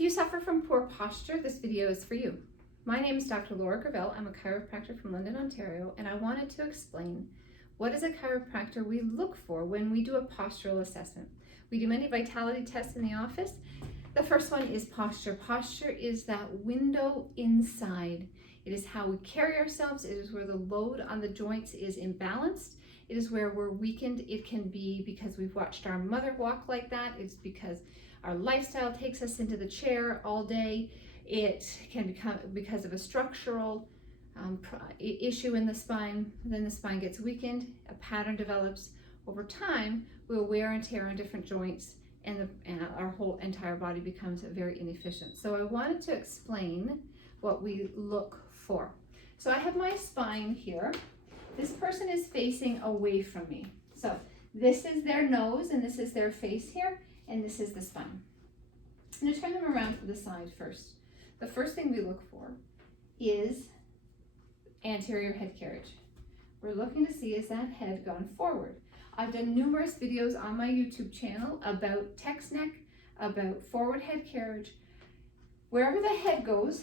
If you suffer from poor posture, this video is for you. My name is Dr. Laura Gravel. I'm a chiropractor from London, Ontario, and I wanted to explain what as a chiropractor we look for when we do a postural assessment. We do many vitality tests in the office. The first one is posture. Posture is that window inside. It is how we carry ourselves. It is where the load on the joints is imbalanced. It is where we're weakened. It can be because we've watched our mother walk like that. It's because our lifestyle takes us into the chair all day. It can become because of a structural issue in the spine. Then the spine gets weakened. A pattern develops. Over time, we'll wear and tear on different joints, and our whole entire body becomes very inefficient. So I wanted to explain what we look for. So I have my spine here. This person is facing away from me. So this is their nose and this is their face here, and this is the spine. I'm going to turn them around to the side first. The first thing we look for is anterior head carriage. We're looking to see, is that head gone forward? I've done numerous videos on my YouTube channel about text neck, about forward head carriage. Wherever the head goes,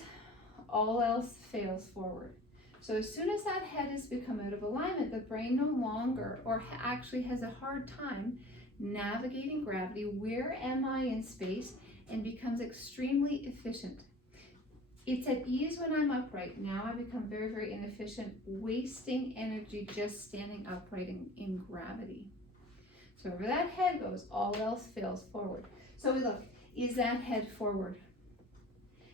all else fails forward. So as soon as that head has become out of alignment, the brain no longer, or actually has a hard time navigating gravity, where am I in space, and becomes extremely efficient. It's at ease when I'm upright. Now I become very, very inefficient, wasting energy just standing upright in gravity. So wherever that head goes, all else fails forward. So we look, is that head forward?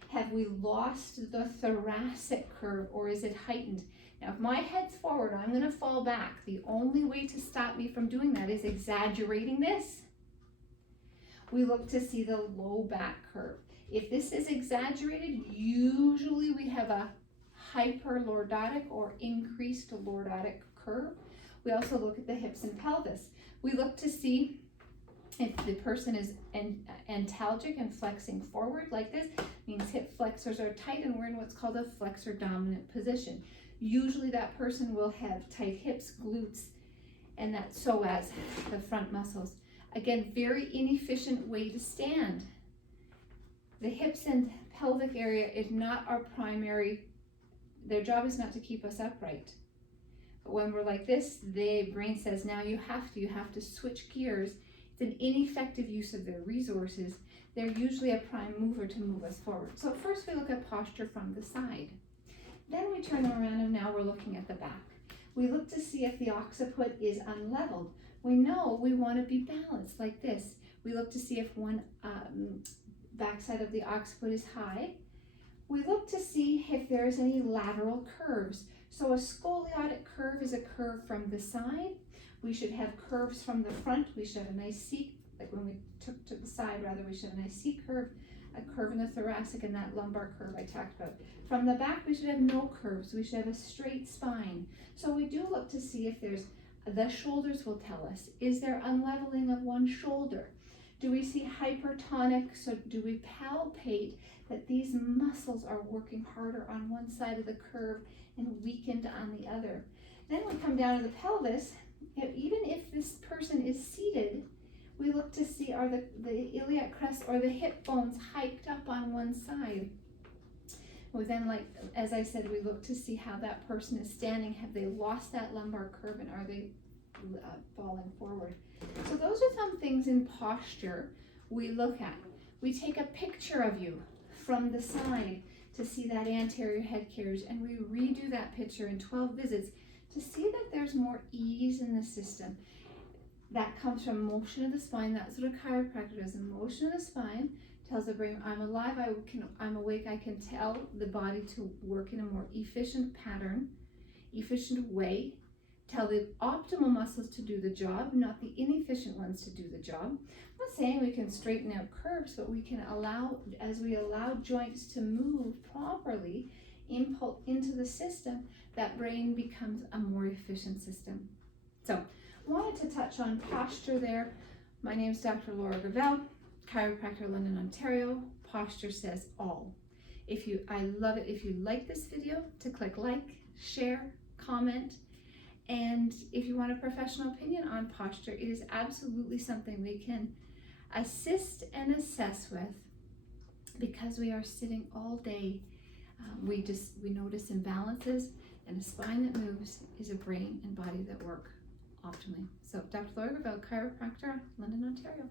Have we lost the thoracic curve, or is it heightened? Now, if my head's forward, I'm going to fall back. The only way to stop me from doing that is exaggerating this. We look to see the low back curve. If this is exaggerated, usually we have a hyperlordotic or increased lordotic curve. We also look at the hips and pelvis. We look to see if the person is antalgic and flexing forward like this, means hip flexors are tight and we're in what's called a flexor dominant position. Usually that person will have tight hips, glutes, and that psoas, the front muscles. Again, very inefficient way to stand. The hips and pelvic area is not our primary, their job is not to keep us upright. But when we're like this, the brain says, now you have to switch gears. It's an ineffective use of their resources. They're usually a prime mover to move us forward. So first we look at posture from the side. Then we turn around and now we're looking at the back. We look to see if the occiput is unleveled. We know we want to be balanced like this. We look to see if one backside of the occiput is high. We look to see if there's any lateral curves. So a scoliotic curve is a curve from the side. We should have curves from the front. We should have a nice C, like when we took to the side rather, we should have a nice C curve, a curve in the thoracic, and that lumbar curve I talked about. From the back, we should have no curves. We should have a straight spine. So we do look to see if there's, the shoulders will tell us, is there unleveling of one shoulder? Do we see hypertonic? So do we palpate that these muscles are working harder on one side of the curve and weakened on the other? Then we come down to the pelvis. Even if this person is seated, we look to see, are the iliac crest or the hip bones hiked up on one side. We then, like, as I said, we look to see how that person is standing. Have they lost that lumbar curve, and are they falling forward? So those are some things in posture we look at. We take a picture of you from the side to see that anterior head carriage, and we redo that picture in 12 visits to see that there's more ease in the system. That comes from motion of the spine. That's what a chiropractor does. The motion of the spine tells the brain, I'm alive, I'm awake, I can tell the body to work in a more efficient pattern, efficient way, tell the optimal muscles to do the job, not the inefficient ones to do the job. I'm not saying we can straighten out curves, but we can allow, as we allow joints to move properly, input into the system, that brain becomes a more efficient system. So I wanted to touch on posture there. My name is Dr. Laura Gravel, chiropractor, London, Ontario. Posture says all. I love it if you like this video to click like, share, comment, and if you want a professional opinion on posture, it is absolutely something we can assist and assess with because we are sitting all day, we notice imbalances, and a spine that moves is a brain and body that work optimally. So Dr. Laura Gravelle, chiropractor, London, Ontario.